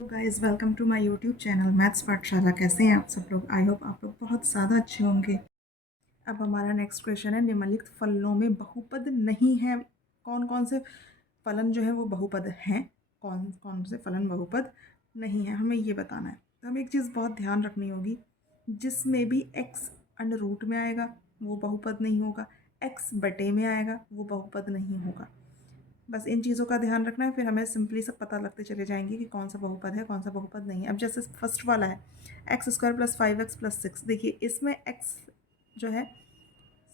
Guys welcome to my YouTube channel maths Pathshala. कैसे हैं आप सब लोग? आई होप आप लोग बहुत ज़्यादा अच्छे होंगे। अब हमारा नेक्स्ट क्वेश्चन है, निम्नलिखित फलनों में बहुपद नहीं है। कौन कौन से फलन जो है वो बहुपद हैं, कौन कौन से फलन बहुपद नहीं है, हमें ये बताना है। तो हमें एक चीज़ बहुत ध्यान रखनी होगी, जिसमें भी x अंडर रूट में आएगा वो बहुपद नहीं होगा, x बटे में आएगा वो बहुपद नहीं होगा। बस इन चीज़ों का ध्यान रखना है, फिर हमें सिंपली सब पता लगते चले जाएंगे कि कौन सा बहुपद है कौन सा बहुपद नहीं है। अब जैसे फर्स्ट वाला है x² + 5x + 6, देखिए इसमें x जो है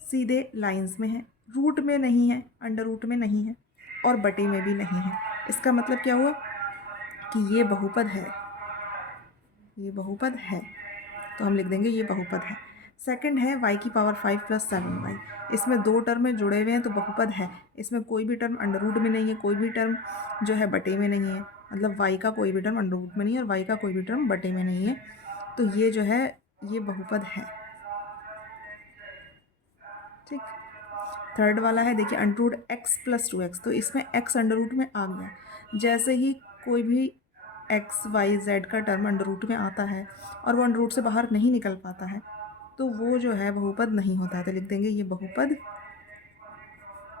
सीधे लाइंस में है, रूट में नहीं है, अंडर रूट में नहीं है और बटे में भी नहीं है। इसका मतलब क्या हुआ कि ये बहुपद है, ये बहुपद है, तो हम लिख देंगे ये बहुपद है। सेकंड है y⁵ + 7y, इसमें दो टर्म जुड़े हुए हैं तो बहुपद है। इसमें कोई भी टर्म अंडर रूट में नहीं है, कोई भी टर्म जो है बटे में नहीं है, मतलब y का कोई भी टर्म अंडर रूट में नहीं है और y का कोई भी टर्म बटे में नहीं है, तो ये जो है ये बहुपद है। ठीक। थर्ड वाला है, देखिए √x + 2x, तो इसमें x अंडर रूट में आ गया। जैसे ही कोई भी x y z का टर्म अंडर रूट में आता है और वो अंडर रूट से बाहर नहीं निकल पाता है, तो वो जो है बहुपद नहीं होता है, तो लिख देंगे ये बहुपद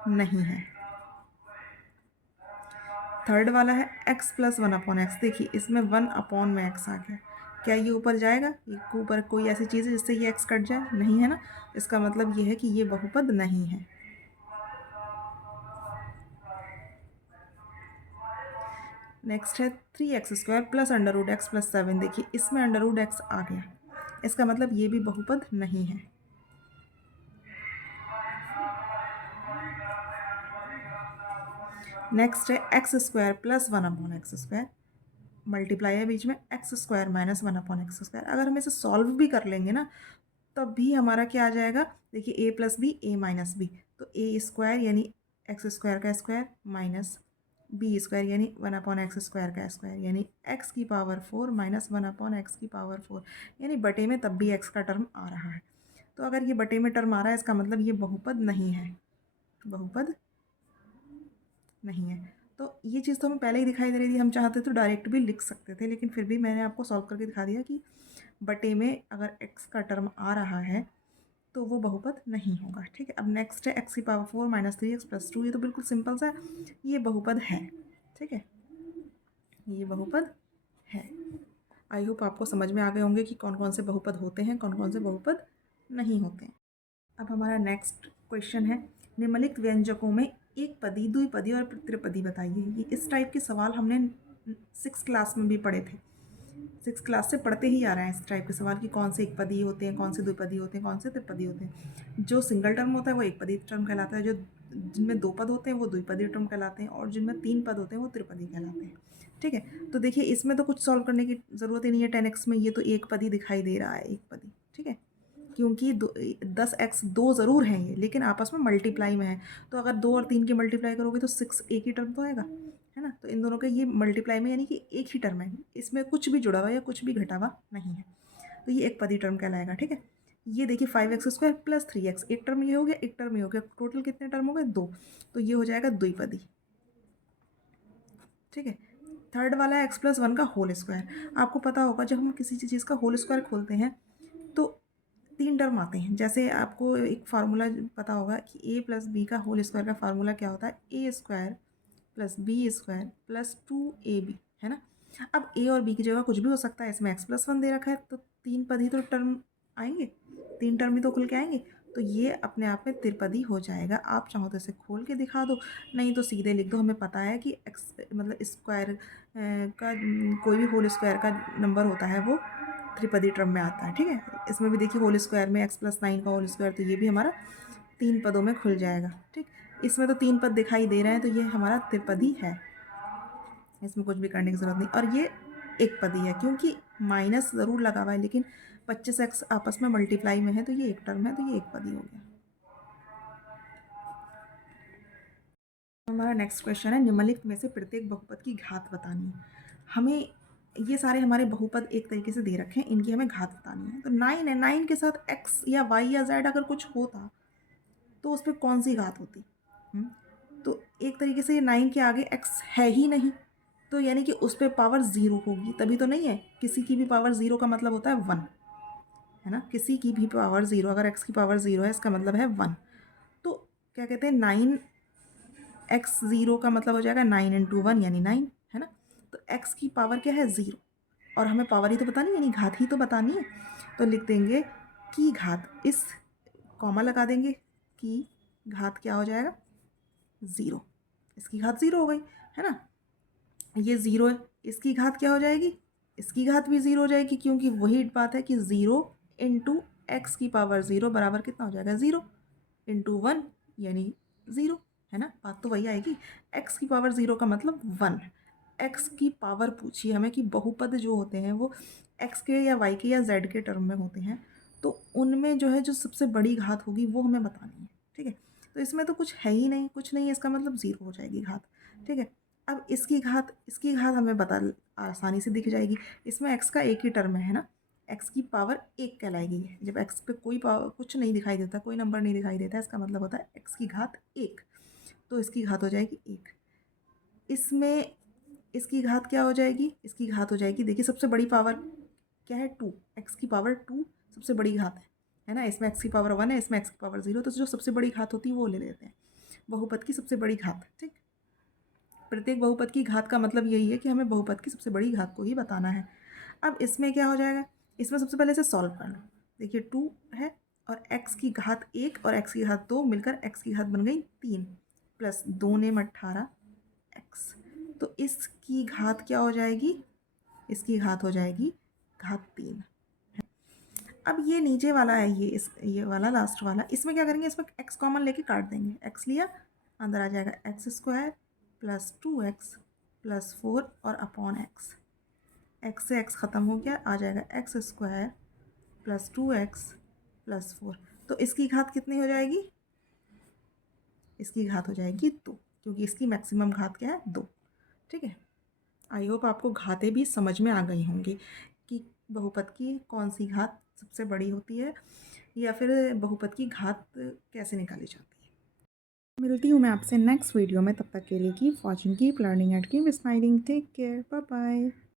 नहीं है। थर्ड वाला है x + 1/x, देखिए इसमें 1/x आ गया। क्या ये ऊपर जाएगा? ये ऊपर कोई ऐसी चीज़ है जिससे ये x कट जाए? नहीं है ना। इसका मतलब ये है कि ये बहुपद नहीं है। नेक्स्ट है 3x² + √x + 7, देखिए इसमें √x आ गया, इसका मतलब ये भी बहुपद नहीं है। नेक्स्ट है x² + 1/x², मल्टीप्लाई है बीच में, x² - 1/x²। अगर हम इसे सॉल्व भी कर लेंगे ना तब भी हमारा क्या आ जाएगा, देखिए a + b a - b, तो a² यानी x² का स्क्वायर माइनस b² यानी 1/x² का स्क्वायर, यानी x⁴ - 1/x⁴, यानी बटे में तब भी x का टर्म आ रहा है। तो अगर ये बटे में टर्म आ रहा है इसका मतलब ये बहुपद नहीं है, बहुपद नहीं है। तो ये चीज़ तो हमें पहले ही दिखाई दे रही थी, हम चाहते तो डायरेक्ट भी लिख सकते थे, लेकिन फिर भी मैंने आपको सॉल्व करके दिखा दिया कि बटे में अगर x का टर्म आ रहा है तो वो बहुपद नहीं होगा। ठीक है। अब नेक्स्ट है x⁴ - 3x + 2, ये तो बिल्कुल सिंपल सा है, ये बहुपद है। ठीक है, ये बहुपद है। आई होप आपको समझ में आ गए होंगे कि कौन कौन से बहुपद होते हैं, कौन कौन से बहुपद नहीं होते हैं। अब हमारा नेक्स्ट क्वेश्चन है, निम्नलिखित व्यंजकों में एक पदी, द्विपदी और त्रिपदी बताइए। ये इस टाइप के सवाल हमने 6th क्लास में भी पढ़े थे, 6th क्लास से पढ़ते ही आ रहे हैं इस टाइप के सवाल कि कौन से एक पदी होते हैं, कौन से द्विपदी होते हैं, कौन से त्रिपदी होते हैं। जो सिंगल टर्म होता है वो एक पदी टर्म कहलाता है, जो जिनमें दो पद होते हैं वो द्विपदी टर्म कहलाते हैं, और जिनमें 3 पद होते हैं वो त्रिपदी कहलाते हैं। ठीक है, तो देखिए इसमें तो कुछ सॉल्व करने की ज़रूरत ही नहीं है। 10x में ये तो एक पदी दिखाई दे रहा है, एक पदी। ठीक है, क्योंकि 10x दो ज़रूर हैं ये, लेकिन आपस में मल्टीप्लाई में है, तो अगर 2 और 3 के मल्टीप्लाई करोगे तो 6 एक ही टर्म तो आएगा, है ना। तो इन दोनों के ये मल्टीप्लाई में यानी कि एक ही टर्म है, इसमें कुछ भी जुड़ा हुआ या कुछ भी घटा हुआ नहीं है, तो ये एक पदी टर्म कहलाएगा। ठीक है, ये देखिए 5x² + 3x, एक टर्म ये हो गया, एक टर्म ये हो गया, टोटल कितने टर्म हो गए? 2, तो ये हो जाएगा द्विपदी। ठीक है, थर्ड वाला है x + 1 का होल स्क्वायर। आपको पता होगा जब हम किसी चीज़ का होल स्क्वायर खोलते हैं तो 3 टर्म आते हैं। जैसे आपको एक फार्मूला पता होगा कि a + b का होल स्क्वायर का फार्मूला क्या होता है, a² + b² + 2ab, है ना। अब a और b की जगह कुछ भी हो सकता है, इसमें x + 1 दे रखा है, तो 3 पद ही तो टर्म आएंगे, 3 टर्म ही तो खुल के आएंगे, तो ये अपने आप में त्रिपदी हो जाएगा। आप चाहो तो इसे खोल के दिखा दो, नहीं तो सीधे लिख दो। हमें पता है कि x मतलब स्क्वायर का कोई भी होल स्क्वायर का नंबर होता है वो त्रिपदी टर्म में आता है। ठीक है, इसमें भी देखिए होल स्क्वायर में x + 9 का होल स्क्वायर, तो ये भी हमारा 3 पदों में खुल जाएगा। ठीक, इसमें तो 3 पद दिखाई दे रहे हैं, तो ये हमारा त्रिपदी है, इसमें कुछ भी करने की ज़रूरत नहीं। और ये एक पदी है क्योंकि माइनस ज़रूर लगा हुआ है, लेकिन 25x आपस में मल्टीप्लाई में है, तो ये एक टर्म है, तो ये एक पदी हो गया। हमारा नेक्स्ट क्वेश्चन है, निम्नलिखित में से प्रत्येक बहुपद की घात बतानी है। हमें ये सारे हमारे बहुपद एक तरीके से दे रखे हैं, इनकी हमें घात बतानी है। तो 9 है, 9 के साथ x या y या z अगर कुछ होता तो उस पर कौन सी घात होती? तो एक तरीके से ये 9 के आगे x है ही नहीं, तो यानी कि उस पर पावर ज़ीरो होगी, तभी तो नहीं है। किसी की भी पावर ज़ीरो का मतलब होता है 1, है ना। किसी की भी पावर ज़ीरो, अगर x की पावर ज़ीरो है इसका मतलब है 1। तो क्या कहते हैं, 9x0 का मतलब हो जाएगा 9 इंटू 1 यानी 9, है ना। तो x की पावर क्या है, ज़ीरो, और हमें पावर ही तो बतानी है, यानी घात ही तो बतानी है। तो लिख देंगे की घात, इस कॉमा लगा देंगे, की घात क्या हो जाएगा, ज़ीरो। इसकी घात ज़ीरो हो गई, है ना। ये ज़ीरो है, इसकी घात क्या हो जाएगी, इसकी घात भी ज़ीरो हो जाएगी, क्योंकि वही बात है कि ज़ीरो इंटू एक्स की पावर ज़ीरो बराबर कितना हो जाएगा, ज़ीरो इंटू 1 यानी ज़ीरो, है ना। बात तो वही आएगी। एक्स की पावर ज़ीरो का मतलब 1। एक्स की पावर पूछिए हमें कि बहुपद जो होते हैं वो एक्स के या वाई के या जेड के टर्म में होते हैं, तो उनमें जो है जो सबसे बड़ी घात होगी वो हमें बतानी है, ठीक है। तो इसमें तो कुछ है ही नहीं, कुछ नहीं है, इसका मतलब ज़ीरो हो जाएगी घात, ठीक है। अब इसकी घात हमें बता आसानी से दिख जाएगी। इसमें एक्स का एक ही टर्म है ना, एक्स की पावर एक कहलाएगी। जब एक्स पे कोई पावर कुछ नहीं दिखाई देता, कोई नंबर नहीं दिखाई देता, इसका मतलब होता है एक्स की घात एक, तो इसकी घात हो जाएगी एक। इसमें इसकी घात क्या हो जाएगी, इसकी घात हो जाएगी, देखिए सबसे बड़ी पावर क्या है, 2, एक्स की पावर 2 सबसे बड़ी घात है ना। इसमें एक्स की पावर 1 है, इसमें एक्स की पावर 0, तो जो सबसे बड़ी घात होती है वो ले लेते हैं, बहुपद की सबसे बड़ी घात, ठीक। प्रत्येक बहुपद की घात का मतलब यही है कि हमें बहुपद की सबसे बड़ी घात को ही बताना है। अब इसमें क्या हो जाएगा, इसमें सबसे पहले इसे सॉल्व कर लो। देखिए 2 है और x की घात 1 और x की घात 2 मिलकर x की घात बन गई 3, प्लस 2 नेम 18x। तो इसकी घात क्या हो जाएगी, इसकी घात हो जाएगी घात 3। अब ये नीचे वाला है, ये वाला लास्ट वाला, इसमें क्या करेंगे, इसमें x कॉमन लेके काट देंगे। x लिया, अंदर आ जाएगा x square plus 2x plus 4 और अपॉन x से x ख़त्म हो गया, आ जाएगा x square plus 2x plus 4। तो इसकी घात कितनी हो जाएगी, इसकी घात हो जाएगी 2, क्योंकि इसकी मैक्सिमम घात क्या है, 2, ठीक है। आई होप आपको घातें भी समझ में आ गई होंगी कि बहुपद की कौन सी घात सबसे बड़ी होती है, या फिर बहुपद की घात कैसे निकाली जाती है। मिलती हूँ मैं आपसे नेक्स्ट वीडियो में, तब तक के लिए keep watching, keep learning and keep smiling, take care, bye bye.